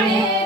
morning.